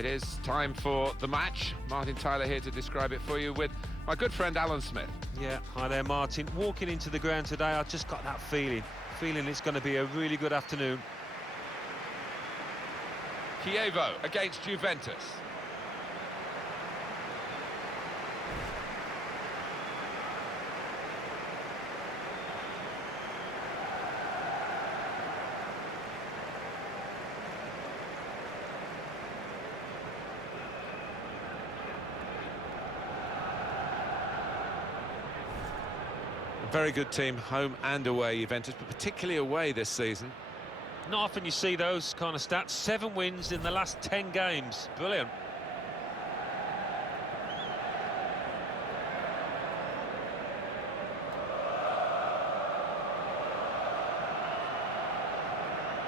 It is time for the match. Martin Tyler here to describe it for you with my good friend Alan Smith. Yeah, hi there Martin. Walking into the ground today, I just got that feeling it's going to be a really good afternoon. Chievo against Juventus. Very good team, home and away, Juventus, but particularly away this season. Not often you see those kind of stats. 7 wins in the last 10 games. Brilliant.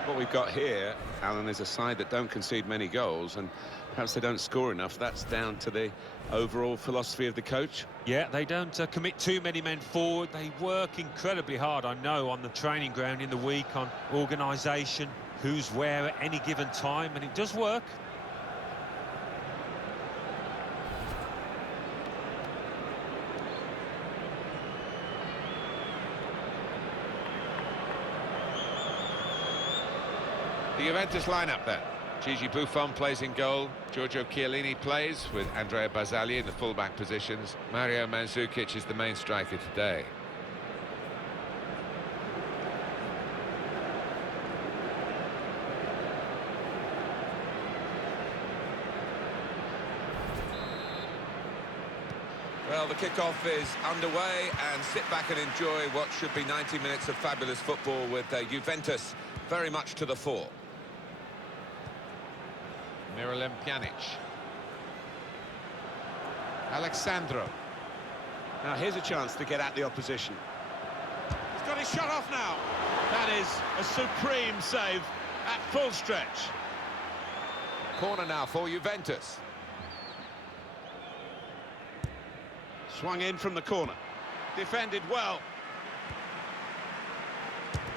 What we've got here, Alan, is a side that don't concede many goals, and perhaps they don't score enough. That's down to the overall philosophy of the coach. Yeah, they don't commit too many men forward. They work incredibly hard, I know, on the training ground in the week, on organisation, who's where at any given time, and it does work. The Juventus lineup then. Gigi Buffon plays in goal. Giorgio Chiellini plays with Andrea Barzagli in the full-back positions. Mario Mandzukic is the main striker today. Well, the kickoff is underway, and sit back and enjoy what should be 90 minutes of fabulous football with Juventus very much to the fore. Miralem Pjanic. Alexandro. Now here's a chance to get at the opposition. He's got his shot off now. That is a supreme save at full stretch. Corner now for Juventus. Swung in from the corner. Defended well.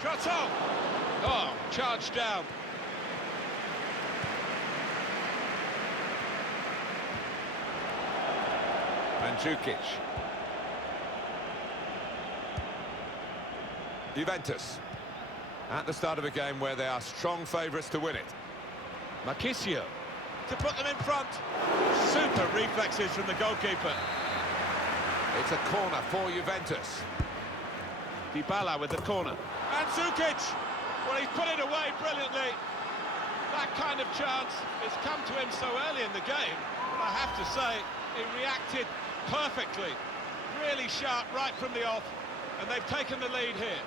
Shot on. Oh, charged down. Mandzukic. Juventus at the start of a game where they are strong favourites to win it. Marchisio to put them in front. Super reflexes from the goalkeeper. It's a corner for Juventus. Dybala with the corner. Mandzukic! Well, he's put it away brilliantly. That kind of chance has come to him so early in the game. But I have to say, he reacted perfectly. Really sharp right from the off. And they've taken the lead here.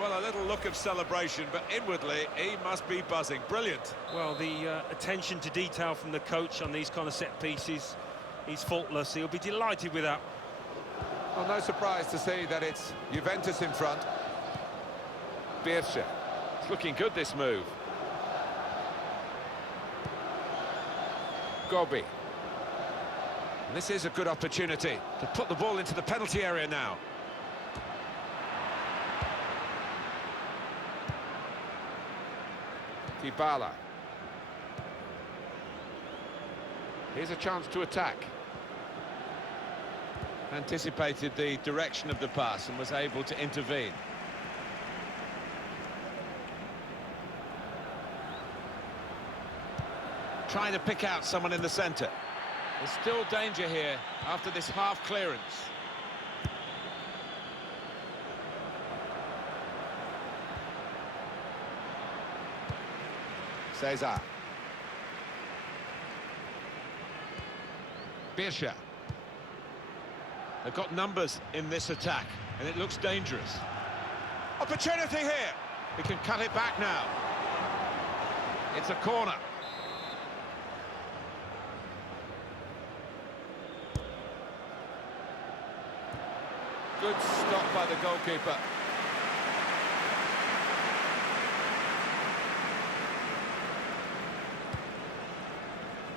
Well, a little look of celebration, but inwardly, he must be buzzing. Brilliant. Well, the attention to detail from the coach on these kind of set pieces, he's faultless. He'll be delighted with that. Well, no surprise to see that it's Juventus in front. Bielsa. It's looking good, this move. Gobi. And this is a good opportunity to put the ball into the penalty area now. Dybala. Here's a chance to attack. Anticipated the direction of the pass and was able to intervene. Trying to pick out someone in the centre. There's still danger here after this half clearance. Cesar. Bielsa. They've got numbers in this attack, and it looks dangerous. Opportunity here. We can cut it back now. It's a corner. Good stop by the goalkeeper.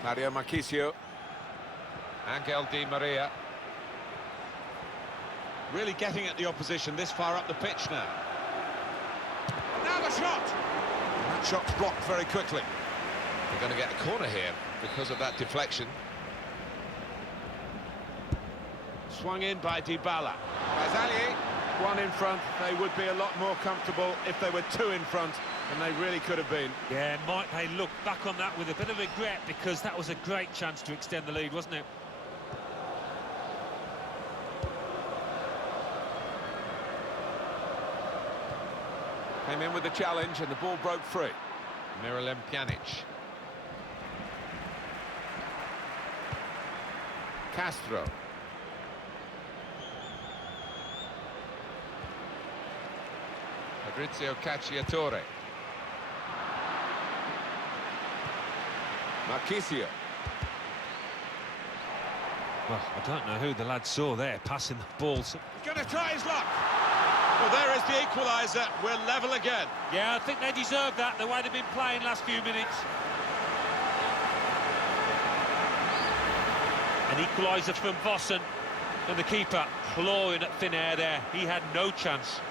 Mario Marchisio. Angel Di Maria. Really getting at the opposition this far up the pitch now. Now the shot. That shot's blocked very quickly. They're going to get a corner here because of that deflection. Swung in by Dybala. Bazzagli, one in front. They would be a lot more comfortable if they were two in front, and they really could have been. Yeah, might they look back on that with a bit of regret, because that was a great chance to extend the lead, wasn't it? Came in with the challenge and the ball broke free. Miralem Pjanic. Castro. Fabrizio Cacciatore. Marchisio. Well, I don't know who the lad saw there passing the ball. He's going to try his luck. Well, there is the equaliser. We're level again. Yeah, I think they deserve that, the way they've been playing last few minutes. An equaliser from Vossen, and the keeper clawing at thin air there. He had no chance.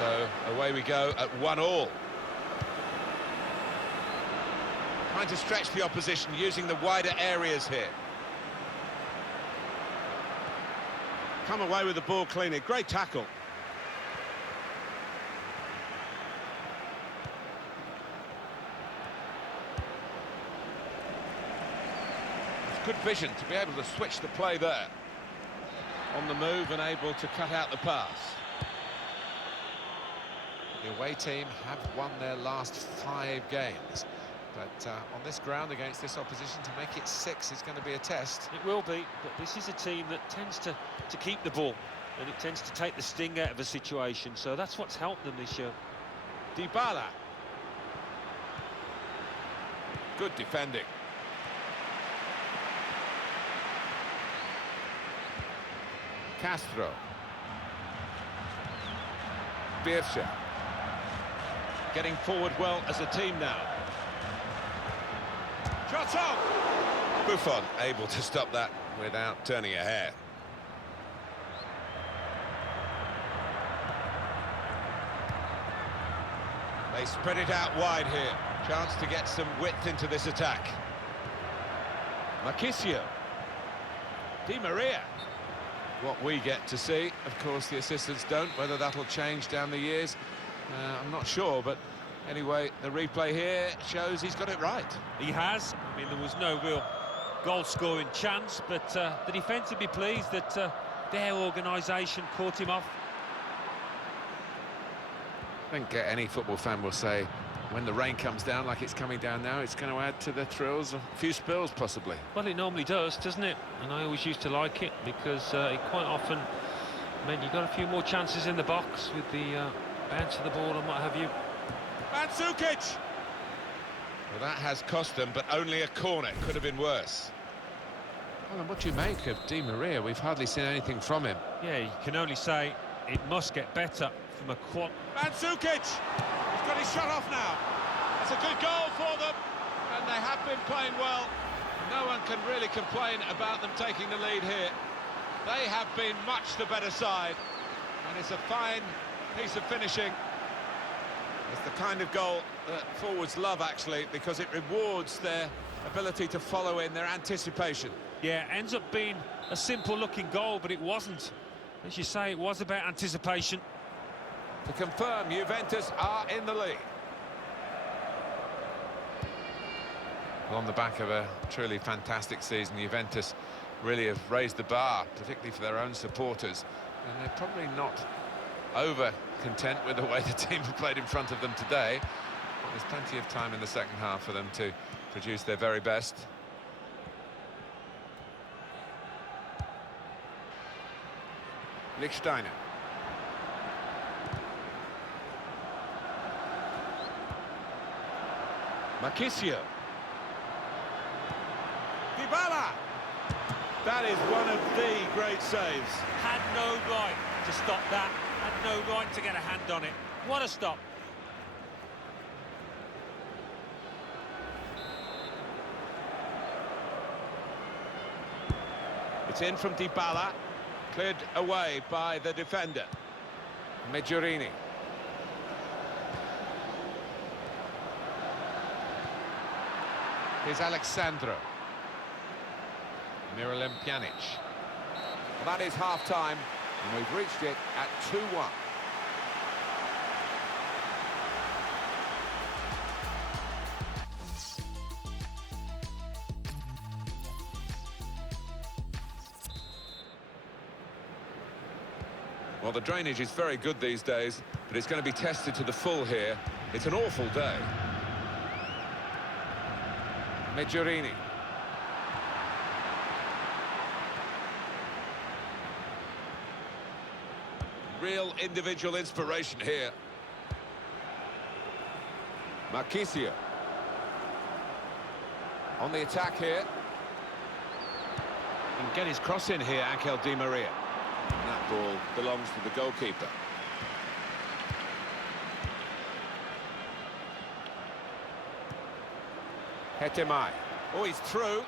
So away we go at 1-1. Trying to stretch the opposition using the wider areas here. Come away with the ball cleanly. Great tackle. It's good vision to be able to switch the play there. On the move and able to cut out the pass. The away team have won their last 5 games. But on this ground against this opposition, to make it 6 is going to be a test. It will be, but this is a team that tends to keep the ball, and it tends to take the sting out of a situation, so that's what's helped them this year. Dybala. Good defending. Castro. Bielsa. Getting forward well as a team now. Shot on! Buffon able to stop that without turning a hair. They spread it out wide here. Chance to get some width into this attack. Marchisio. Di Maria. What we get to see, of course the assistants don't. Whether that'll change down the years, I'm not sure, but anyway, the replay here shows he's got it right. He has. I mean, there was no real goal-scoring chance, but the defence would be pleased that their organisation caught him off. I think any football fan will say, when the rain comes down like it's coming down now, it's going to add to the thrills, a few spills possibly. Well, it normally does, doesn't it? And I always used to like it, because it quite often meant you got a few more chances in the box with the bounce of the ball and what have you. Mandzukic! Well, that has cost them, but only a corner. It could have been worse. Well, and what do you make of Di Maria? We've hardly seen anything from him. Yeah, you can only say it must get better from a quad. Mandzukic! He's got his shot off now. That's a good goal for them, and they have been playing well. No one can really complain about them taking the lead here. They have been much the better side, and it's a fine piece of finishing. It's the kind of goal that forwards love, actually, because it rewards their ability to follow in, their anticipation. Yeah, ends up being a simple-looking goal, but it wasn't. As you say, it was about anticipation. To confirm, Juventus are in the lead. Well, on the back of a truly fantastic season, Juventus really have raised the bar, particularly for their own supporters. And they're probably not over content with the way the team have played in front of them today. But there's plenty of time in the second half for them to produce their very best. Lichtsteiner. Marchisio. Dybala! That is one of the great saves. Had no right to stop that. Had no right to get a hand on it. What a stop. It's in from Dybala. Cleared away by the defender. Meggiorini. Here's Alexandro. Miralem Pjanic. Well, that is half-time, and we've reached it at 2-1. Well, the drainage is very good these days, but it's going to be tested to the full here. It's an awful day. Meggiorini. Real individual inspiration here. Marchisio. On the attack here. And get his cross in here, Angel Di Maria. And that ball belongs to the goalkeeper. Hetemai. Oh, he's through.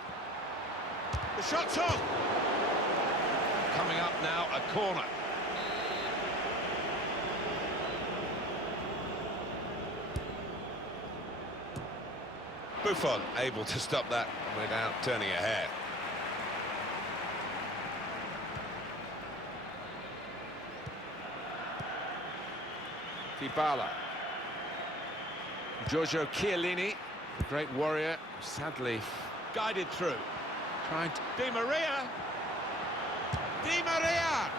The shot's on. Coming up now, a corner. Buffon able to stop that without turning a hair. Dybala. Giorgio Chiellini, a great warrior, sadly Guided through. trying to... Di Maria. Di Maria!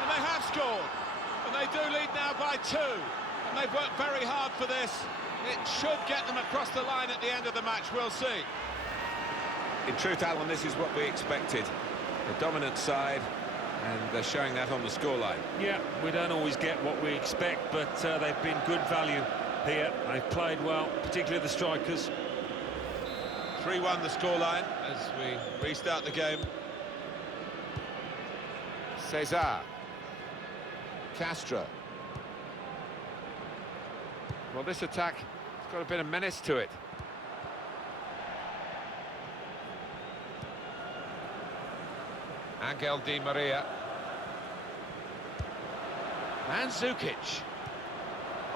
And they have scored. And they do lead now by 2. And they've worked very hard for this. It should get them across the line at the end of the match, we'll see. In truth, Alan, this is what we expected. The dominant side, and they're showing that on the scoreline. Yeah, we don't always get what we expect, but they've been good value here. They've played well, particularly the strikers. 3-1 the scoreline as we restart the game. Cesar. Castro. Well, this attack has got a bit of menace to it. Angel Di Maria. And Zukic.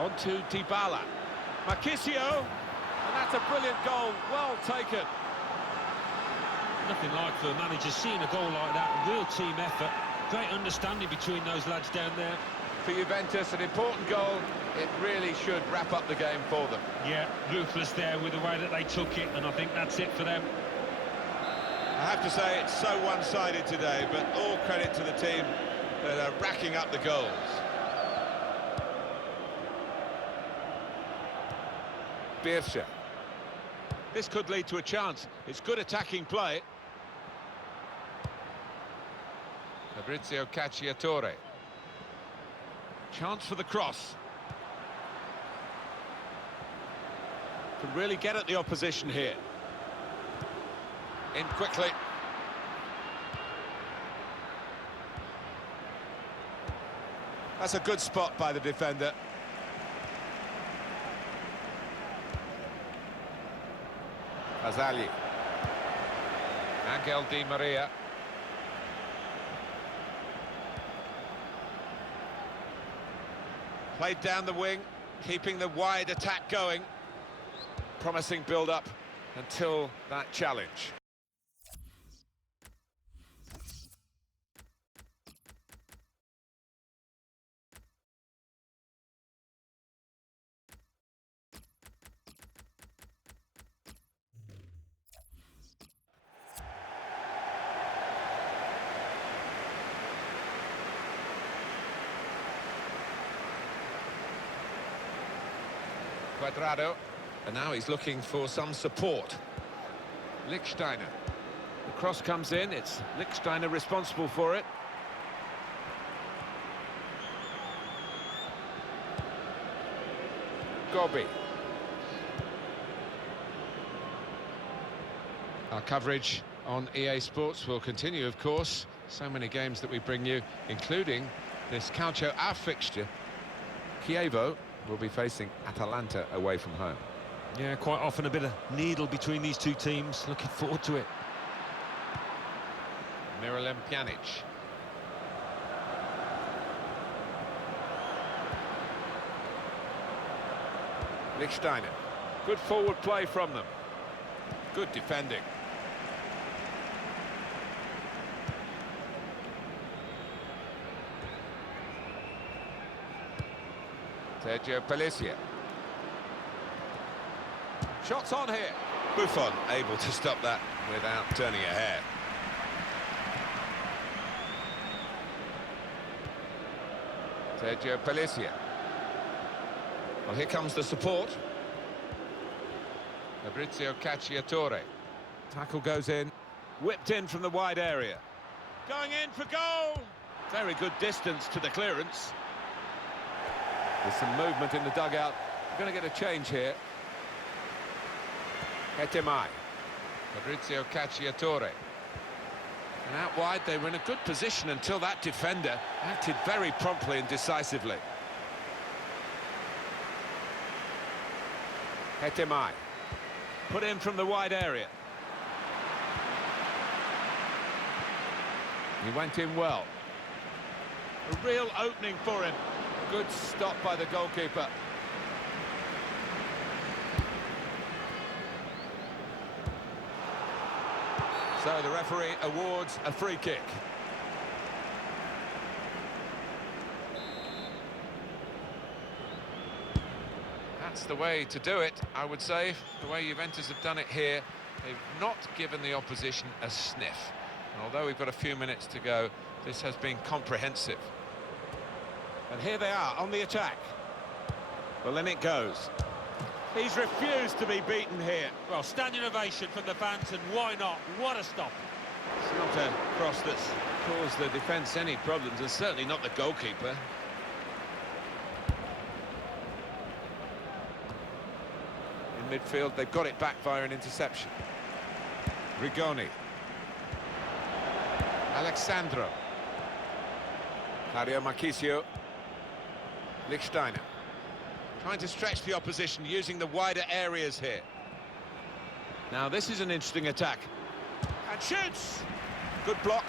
On to Dybala. Marchisio. And that's a brilliant goal, well taken. Nothing like for a manager seeing a goal like that, real team effort, great understanding between those lads down there. For Juventus, an important goal. It really should wrap up the game for them. Yeah, ruthless there with the way that they took it, and I think that's it for them. I have to say it's so one-sided today, but all credit to the team that are racking up the goals. Birsha. This could lead to a chance. It's good attacking play. Fabrizio Cacciatore. Chance for the cross. Can really get at the opposition here. In quickly. That's a good spot by the defender. Azali. Angel Di Maria. Played down the wing, keeping the wide attack going. Promising build-up until that challenge. Quadrado, and now he's looking for some support. Lichtsteiner. The cross comes in, it's Lichtsteiner responsible for it. Gobi. Our coverage on EA Sports will continue, of course. So many games that we bring you, including this Calcio our fixture. Chievo will be facing Atalanta away from home. Yeah, quite often a bit of needle between these two teams. Looking forward to it. Miralem Pjanic. Lichtsteiner. Good forward play from them. Good defending. Sergio Palicia. Shots on here. Buffon able to stop that without turning a hair. Sergio Palicia. Well, here comes the support. Fabrizio Cacciatore. Tackle goes in. Whipped in from the wide area. Going in for goal. Very good distance to the clearance. There's some movement in the dugout. We're going to get a change here. Hetemai. Fabrizio Cacciatore. And out wide, they were in a good position until that defender acted very promptly and decisively. Hetemai. Put in from the wide area. He went in well. A real opening for him. Good stop by the goalkeeper. So the referee awards a free kick. That's the way to do it, I would say. The way Juventus have done it here, they've not given the opposition a sniff. And although we've got a few minutes to go, this has been comprehensive. And here they are on the attack. Well, in it goes. He's refused to be beaten here. Well, standing ovation from the fans, and why not? What a stop. It's not a cross that's caused the defence any problems, and certainly not the goalkeeper. In midfield, they've got it back via an interception. Rigoni. Alexandro. Mario Marchisio. Lichtsteiner. Trying to stretch the opposition using the wider areas here. Now this is an interesting attack. And shoots! Good block.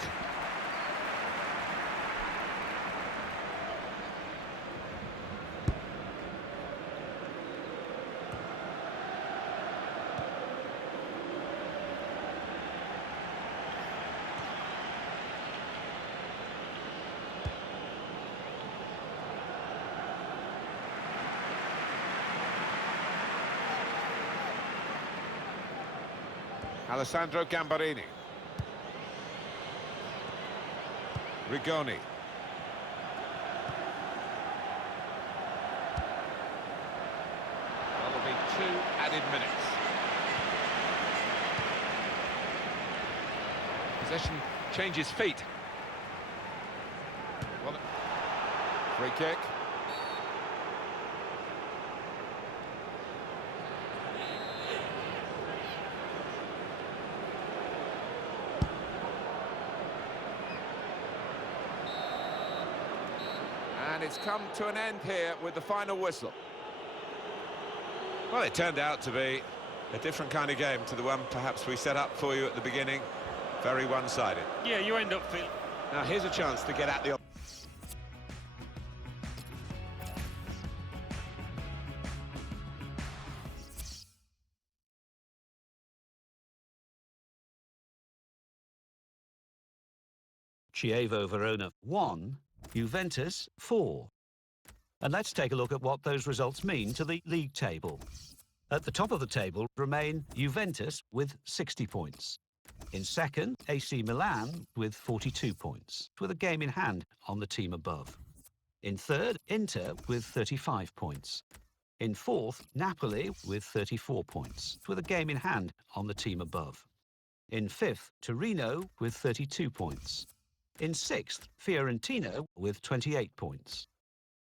Alessandro Gambarini. Rigoni. Well, there'll be 2 added minutes. Possession changes feet. Well, free kick. And it's come to an end here with the final whistle. Well, it turned out to be a different kind of game to the one perhaps we set up for you at the beginning. Very one-sided. Yeah, you end up feeling... Now here's a chance to get at the... Chievo Verona 1, Juventus 4. And let's take a look at what those results mean to the league table. At the top of the table remain Juventus with 60 points. In second, AC Milan with 42 points, with a game in hand on the team above. In third, Inter with 35 points. In fourth, Napoli with 34 points, with a game in hand on the team above. In fifth, Torino with 32 points. In sixth, Fiorentina with 28 points.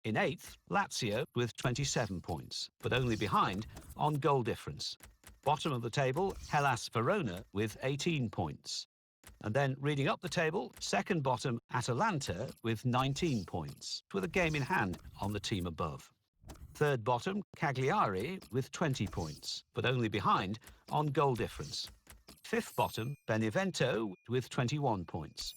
In eighth, Lazio with 27 points, but only behind on goal difference. Bottom of the table, Hellas Verona with 18 points. And then reading up the table, second bottom, Atalanta with 19 points, with a game in hand on the team above. Third bottom, Cagliari with 20 points, but only behind on goal difference. Fifth bottom, Benevento with 21 points.